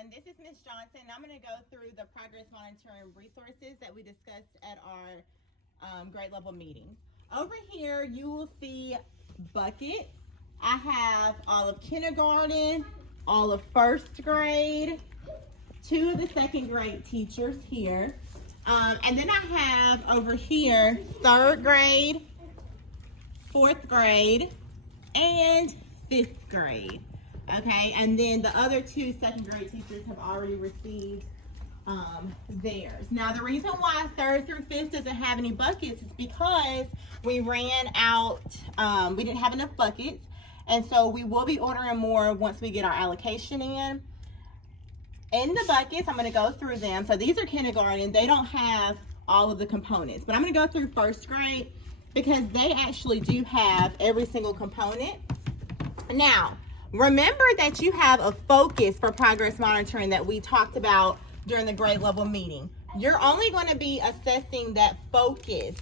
everyone. This is Ms. Johnson. I'm going to go through the progress monitoring resources that we discussed at our grade level meetings. Over here, you will see buckets. I have all of kindergarten, all of first grade, 2 of the second grade teachers here. And then I have over here 3rd grade, 4th grade, and 5th grade. Okay, and then the other 2 second grade teachers have already received theirs. Now, the reason why 3rd through 5th doesn't have any buckets is because we ran out, we didn't have enough buckets, and so we will be ordering more once we get our allocation in. In the buckets, I'm going to go through them. So these are kindergarten. They don't have all of the components, but I'm going to go through 1st grade because they actually do have every single component. Now, remember that you have a focus for progress monitoring that we talked about during the grade level meeting. You're only going to be assessing that focus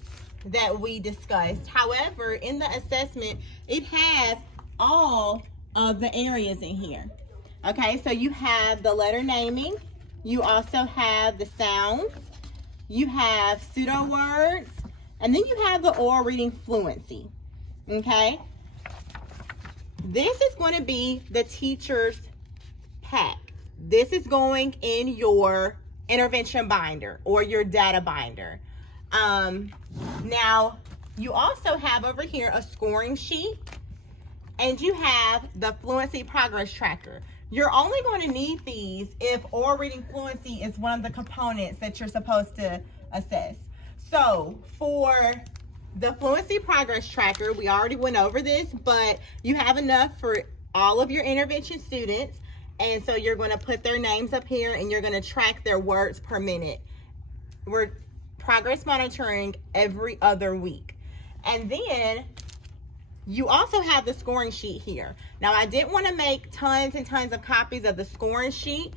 that we discussed. However, in the assessment, it has all of the areas in here. Okay, so you have the letter naming, you also have the sounds, you have pseudo words, and then you have the oral reading fluency. Okay, this is going to be the teacher's pack. This is going in your intervention binder or your data binder. Now, you also have over here a scoring sheet, and you have the fluency progress tracker. You're only going to need these if oral reading fluency is one of the components that you're supposed to assess. So for the fluency progress tracker, we already went over this, but you have enough for all of your intervention students. And so you're going to put their names up here and you're going to track their words per minute. We're progress monitoring every other week. And then you also have the scoring sheet here. Now, I didn't want to make tons and tons of copies of the scoring sheet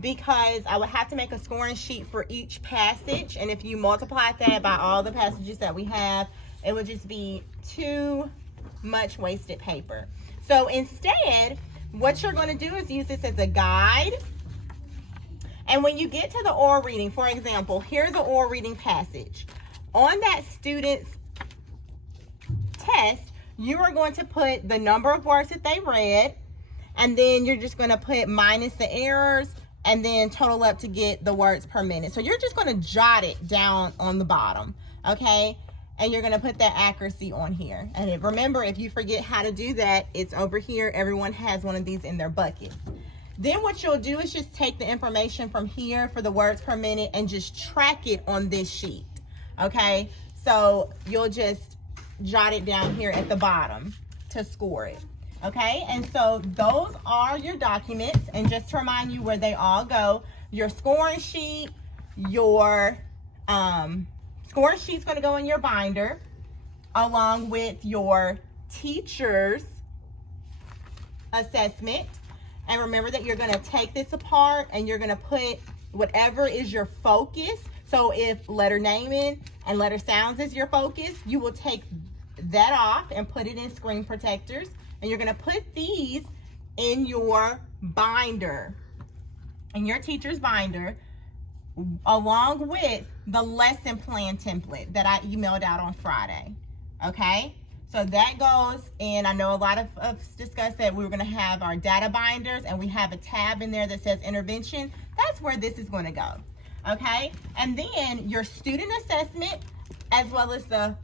because I would have to make a scoring sheet for each passage. And if you multiply that by all the passages that we have, it would just be too much wasted paper. So instead, what you're going to do is use this as a guide. And when you get to the oral reading, for example, here's the oral reading passage. On that student's test, you are going to put the number of words that they read, and then you're just going to put minus the errors and then total up to get the words per minute. So you're just going to jot it down on the bottom, okay? And you're going to put that accuracy on here. And remember, if you forget how to do that, it's over here. Everyone has one of these in their bucket. Then what you'll do is just take the information from here for the words per minute and just track it on this sheet, okay? So you'll just jot it down here at the bottom to score it. Okay, and so those are your documents, and just to remind you where they all go, your scoring sheet, your scoring sheet's going to go in your binder along with your teacher's assessment. And remember that you're going to take this apart and you're going to put whatever is your focus. So if letter naming and letter sounds is your focus, you will take that off and put it in screen protectors, and you're going to put these in your binder, in your teacher's binder, along with the lesson plan template that I emailed out on Friday. Okay, so that goes in. I know a lot of us discussed that we were going to have our data binders, and we have a tab in there that says intervention. That's where this is going to go. Okay, and then your student assessment as well as the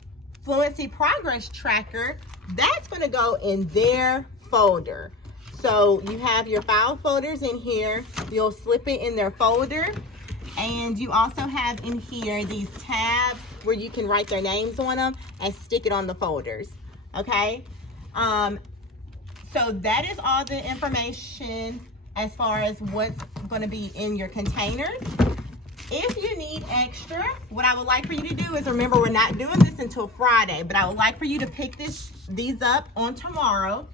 fluency progress tracker, that's going to go in their folder. So you have your file folders in here. You'll slip it in their folder, and you also have in here these tabs where you can write their names on them and stick it on the folders. Okay, so that is all the information as far as what's going to be in your containers. If you need extra, what I would like for you to do is, remember, we're not doing this until Friday, but I would like for you to pick these up on tomorrow.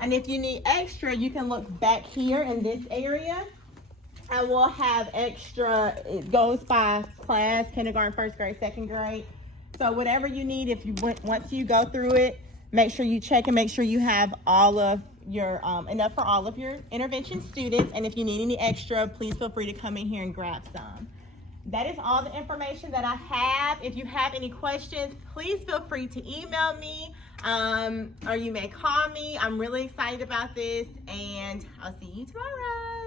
And if you need extra, you can look back here in this area, and we'll have extra. It goes by class, kindergarten, first grade, second grade. So whatever you need, if you once you go through it, make sure you check and make sure you have all of your enough for all of your intervention students. And if you need any extra, please feel free to come in here and grab some. That is all the information that I have. If you have any questions, please feel free to email me, or you may call me. I'm really excited about this, and I'll see you tomorrow.